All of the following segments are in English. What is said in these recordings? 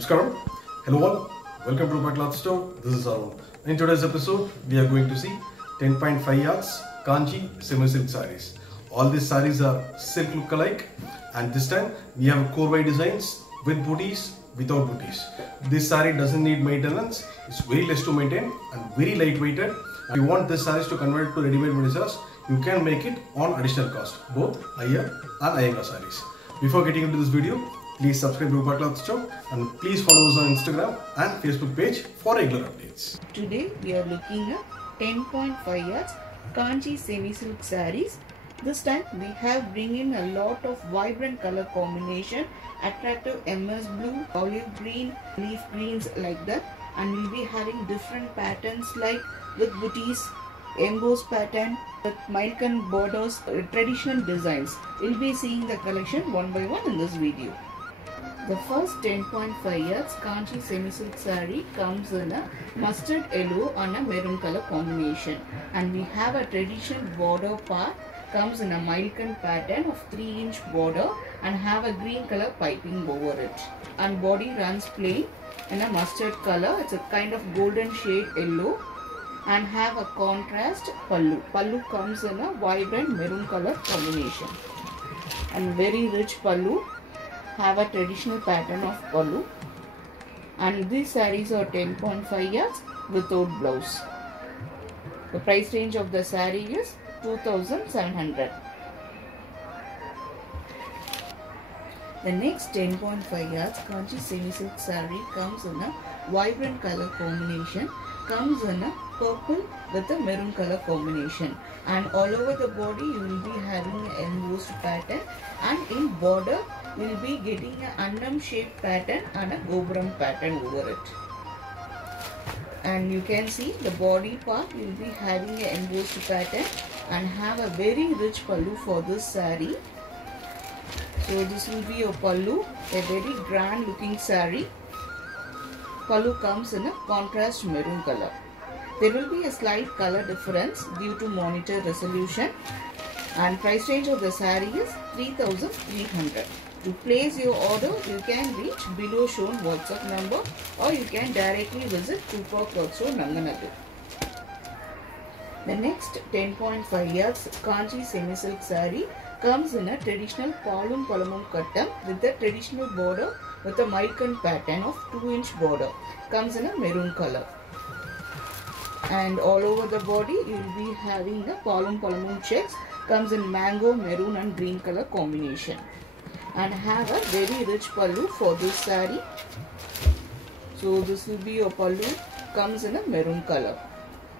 Namaskaram. Hello all. Welcome to my cloth store. This is Arun. In today's episode, we are going to see 10.5 yards Kanchi semi-silk sarees. All these sarees are silk look alike, and this time we have Korvai designs with booties, without booties. This saree doesn't need maintenance. It's very less to maintain and very lightweighted. If you want this sarees to convert to ready-made Odissas, you can make it on additional cost, both Iyer and Iyengar sarees. Before getting into this video, please subscribe to Rupa Cloth Store and please follow us on Instagram and Facebook page for regular updates. Today we are looking at 10.5 yards Kanchi semi-silk sarees. This time we have bring in a lot of vibrant color combination, attractive MS blue, olive green, leaf greens like that, and we'll be having different patterns like with booties, embossed pattern, with Milkan borders, traditional designs. We'll be seeing the collection one by one in this video. The first 10.5 yards Kanchi semi-silk saree comes in a mustard yellow and a maroon color combination, and we have a traditional border part, comes in a Milkan pattern of 3-inch border and have a green color piping over it, and body runs plain in a mustard color. It's a kind of golden shade yellow and have a contrast pallu. Pallu comes in a vibrant maroon color combination and very rich pallu. Have a traditional pattern of pallu, and these sarees are 10.5 yards without blouse. The price range of the saree is 2,700. The next 10.5 yards Kanchi semi-silk saree comes in a vibrant color combination, comes in a purple with a maroon color combination, and all over the body you will be having an embossed pattern, and in border you will be getting an annam shaped pattern and a gopuram pattern over it. And you can see the body part you will be having an embossed pattern and have a very rich pallu for this saree. So this will be your pallu, a very grand looking saree. Pallu comes in a contrast maroon color. There will be a slight color difference due to monitor resolution, and price range of the saree is 3,300. To place your order, you can reach below shown WhatsApp number, or you can directly visit Rupa Cloth Store, Nanganagar. The next 10.5 yards Kanchi semi-silk saree comes in a traditional Palum Palamum Kattam with the traditional border with a Milkan pattern of 2-inch border. Comes in a maroon color. And all over the body you will be having the Palum Palamum checks. Comes in mango, maroon and green color combination. And have a very rich pallu for this saree. So this will be your pallu, comes in a maroon color.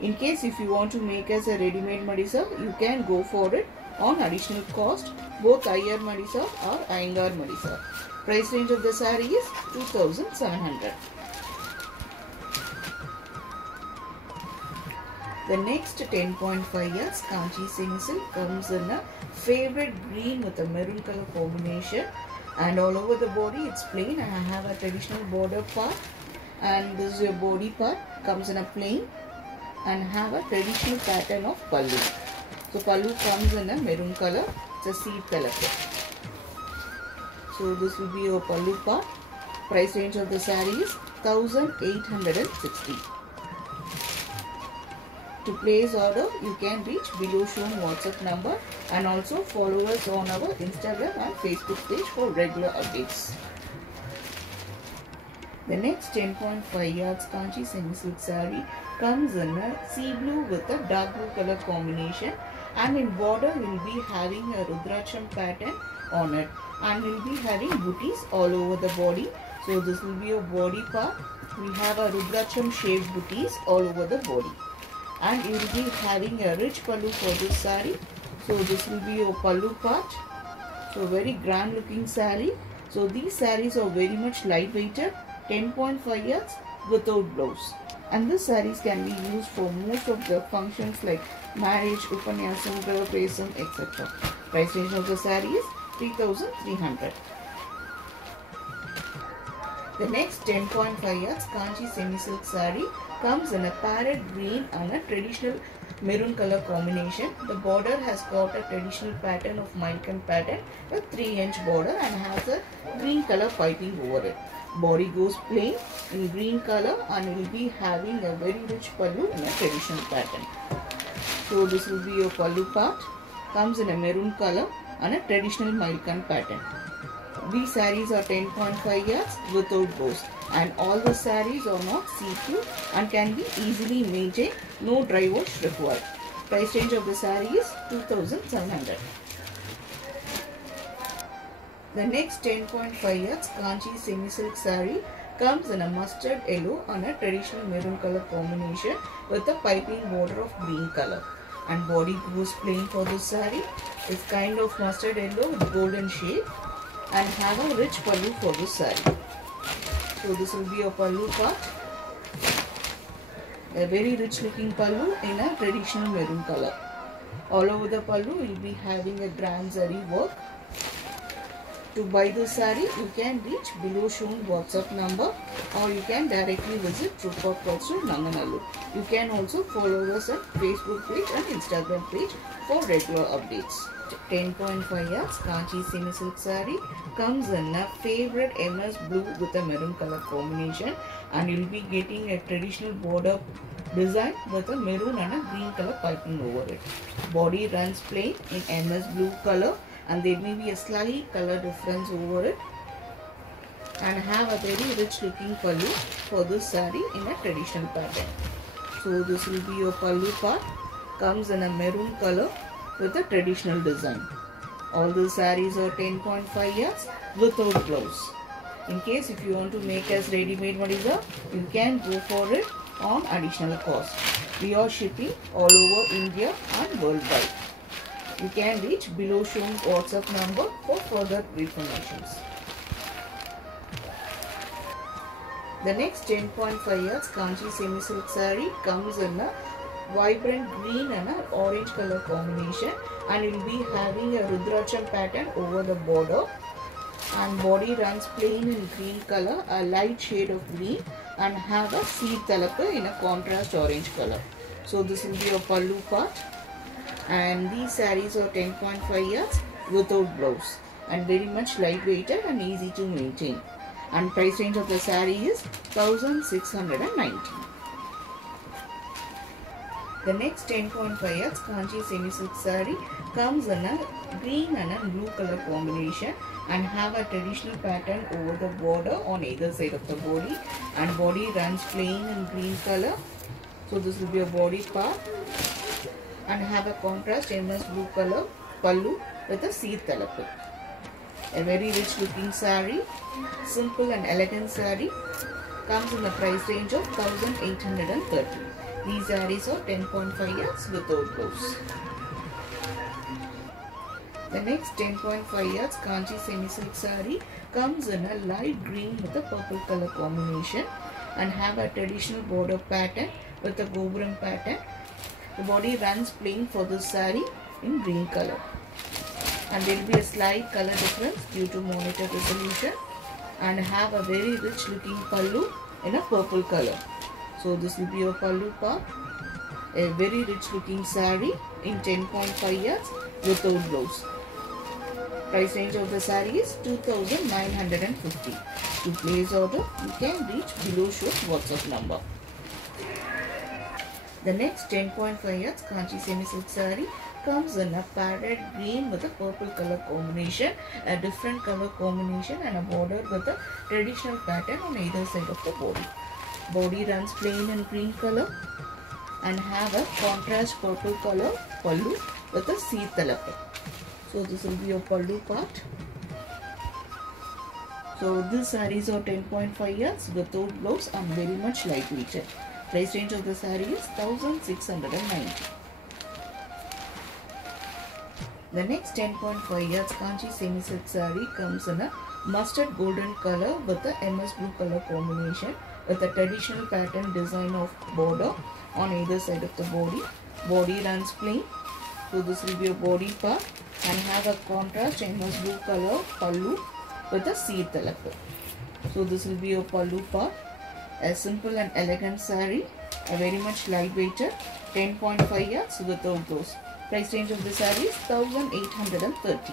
In case if you want to make as a ready-made Madisa, you can go for it on additional cost, both Iyer Madisa or Iyengar Madisa. Price range of the saree is 2,700. The next 10.5 yards Kanchi semi-silk comes in a favorite green with a maroon color combination, and all over the body it's plain, and I have a traditional border part, and this is your body part, comes in a plain and have a traditional pattern of pallu. So pallu comes in a maroon color, it's a seed color. So this will be your pallu part. Price range of the saree is 1,860. To place order, you can reach below shown WhatsApp number, and also follow us on our Instagram and Facebook page for regular updates. The next 10.5 yards Kanchi semi-silk saree comes in a sea blue with a dark blue color combination, and in border we will be having a Rudraksham pattern on it, and we will be having booties all over the body. So this will be your body part. We have a Rudraksham shaped booties all over the body. And you will be having a rich pallu for this saree. So this will be your pallu part. So very grand looking saree. So these sarees are very much lightweighted, 10.5 yards without blouse. And these sarees can be used for most of the functions like marriage, upanyasam, gravapesam, etc. Price range of the saree is 3,300. The next 10.5 yards Kanchi semi-silk saree comes in a parrot green and a traditional maroon color combination. The border has got a traditional pattern of Milton pattern with 3-inch border and has a green color piping over it. Body goes plain in green color and will be having a very rich pallu in a traditional pattern. So this will be your pallu part. Comes in a maroon color and a traditional Milton pattern. These sarees are 10.5 yards without bows, and all the sarees are not see-through and can be easily maintained. No dry wash required. Price range of the saree is 2,700. The next 10.5 yards Kanchi semi-silk saree comes in a mustard yellow and a traditional maroon color combination with a piping border of green color. And body goes plain for this saree. It's kind of mustard yellow with golden shade and have a rich pallu for this saree. So this will be a pallu part. A very rich looking pallu in a traditional maroon color. All over the pallu will be having a grand zari work. To buy this saree, you can reach below shown WhatsApp number or you can directly visit Truepark Culture, Nanganallur. You can also follow us at Facebook page and Instagram page for regular updates. 10.5 yards Kanchi semi-silk saree comes in a favorite MS blue with a maroon color combination, and you will be getting a traditional border design with a maroon and a green color piping over it. Body runs plain in MS blue color, and there may be a slight color difference over it, and have a very rich looking pallu for this saree in a traditional pattern. So this will be your pallu part. Comes in a maroon color with a traditional design. All the sarees are 10.5 yards without blouse. In case if you want to make as ready-made Madisa, you can go for it on additional cost. We are shipping all over India and worldwide. You can reach below shown WhatsApp number for further informations. The next 10.5 yards Kanchi semi-silk saree comes in a vibrant green and an orange color combination, and it will be having a Rudraksham pattern over the border, and body runs plain in green color, a light shade of green, and have a seed talappa in a contrast orange color. So this will be a pallu part, and these sarees are 10.5 yards without blouse and very much lightweighted and easy to maintain. And price range of the saree is 1,690. The next 10.5 yards Kanchi semi-silk saree comes in a green and a blue color combination and have a traditional pattern over the border on either side of the body, and body runs plain in green color. So this will be a body part and have a contrast MS blue color pallu with a seed talappa. A very rich looking saree, simple and elegant saree, comes in the price range of 1,830. These sarees are 10.5 yards without blouse. The next 10.5 yards Kanchi semi-silk saree comes in a light green with a purple color combination and have a traditional border pattern with a Gopuram pattern. The body runs plain for this saree in green color, and there will be a slight color difference due to monitor resolution, and have a very rich looking pallu in a purple color. So this will be your pallu part. A very rich looking saree in 10.5 yards without blouse. Price range of the saree is 2,950. To place order, you can reach below shown WhatsApp number. The next 10.5 yards Kanchi semi-silk saree comes in a parrot green with a purple color combination, a different color combination, and a border with a traditional pattern on either side of the body. Body runs plain in green color and have a contrast purple color pallu with a seed talappa. So this will be your pallu part. So these sarees are 10.5 yards without blouse and very much lightweighted. Price range of the saree is 1,690. The next 10.5 yards Kanchi semi-silk saree comes in a mustard golden color with a MS blue color combination with a traditional pattern design of border on either side of the body. Body runs plain. So this will be a body part and have a contrast MS blue color pallu with a seed talappa. So this will be your pallu part. A simple and elegant saree a very much lightweighted 10.5 yards without blouse. Price range of the saree is 1830.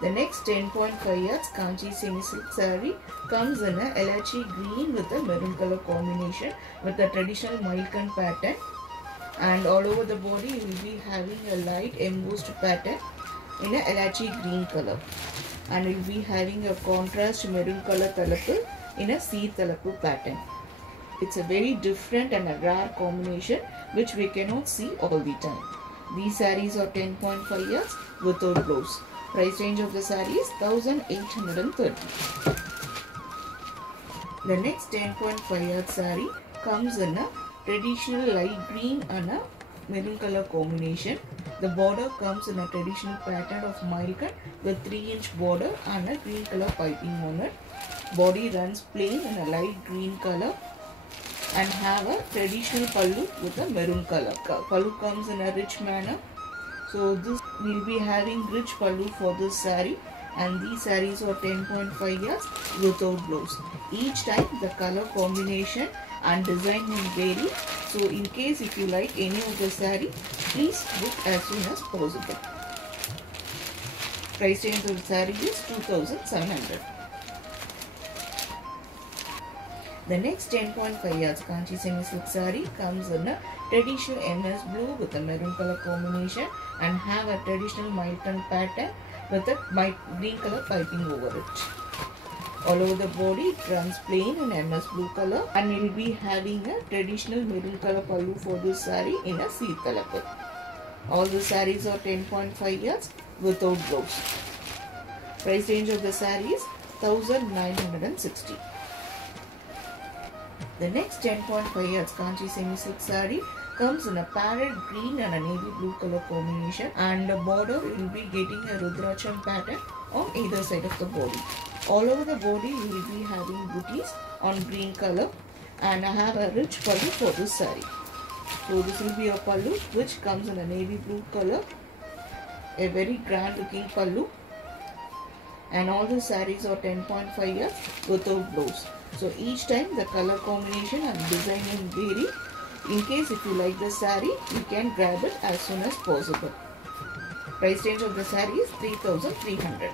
The next 10.5 yards Kanchi semi-silk saree comes in a elachi green with a maroon color combination with a traditional Mailkan pattern, and all over the body you will be having a light embossed pattern in a elachi green color, and you will be having a contrast maroon color talappu in a sea talappu pattern. It's a very different and a rare combination which we cannot see all the time. These sarees are 10.5 yards without blouse. Price range of the saree is 1830. The next 10.5 yard saree comes in a traditional light green and a maroon color combination. The border comes in a traditional pattern of Mailkan with 3-inch border and a green color piping on it. Body runs plain in a light green color and have a traditional pallu with a maroon color. Pallu comes in a rich manner. So this will be having rich pallu for this saree, and these sarees are 10.5 yards without blouse. Each time the color combination and design will vary. So in case if you like any of the saree, please book as soon as possible. Price range of the saree is 2700. The next 10.5 yards Kanchi semi-silk saree comes in a traditional MS blue with a maroon color combination and have a traditional Mailkan pattern with a green color piping over it. All over the body it runs plain in MS blue color, and you will be having a traditional maroon color pallu for this saree in a sea talappu. All the sarees are 10.5 yards without blouse. Price range of the saree is 1960. The next 10.5 yards Kanchi semi-silk saree comes in a parrot green and a navy blue color combination, and the border will be getting a Rudracham pattern on either side of the body. All over the body you will be having booties on green color, and I have a rich pallu for this saree. So this will be a pallu which comes in a navy blue color, a very grand looking pallu, and all the sarees are 10.5 yards without blouse. So each time the color combination and design will vary. In case if you like the saree, you can grab it as soon as possible. Price range of the saree is 3300.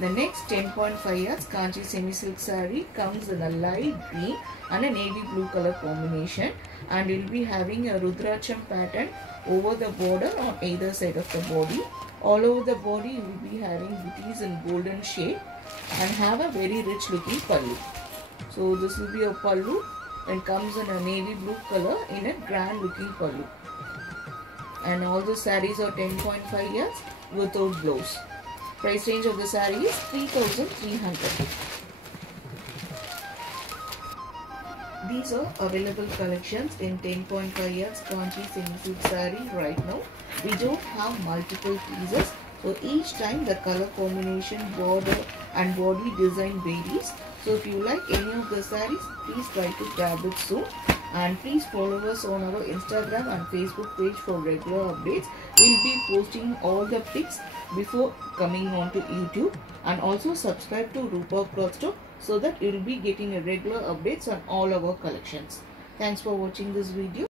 The next 10.5 yards Kanchi semi-silk saree comes in a light green and a navy blue color combination, and you will be having a Rudracham pattern over the border on either side of the body. All over the body you will be having booties in golden shade and have a very rich looking pallu. So this will be a pallu and comes in a navy blue color in a grand looking pallu. And all the sarees are 10.5 yards without blouse. Price range of the saree is 3300. These are available collections in 10.5 yards Kanchi semi-silk saree right now. We don't have multiple pieces, so each time the color combination, border and body design varies. So if you like any of the sarees, please try to grab it soon. And please follow us on our Instagram and Facebook page for regular updates. We'll be posting all the pics before coming on to YouTube, and also subscribe to Rupa Cloth Store so that you will be getting a regular updates on all our collections. Thanks for watching this video.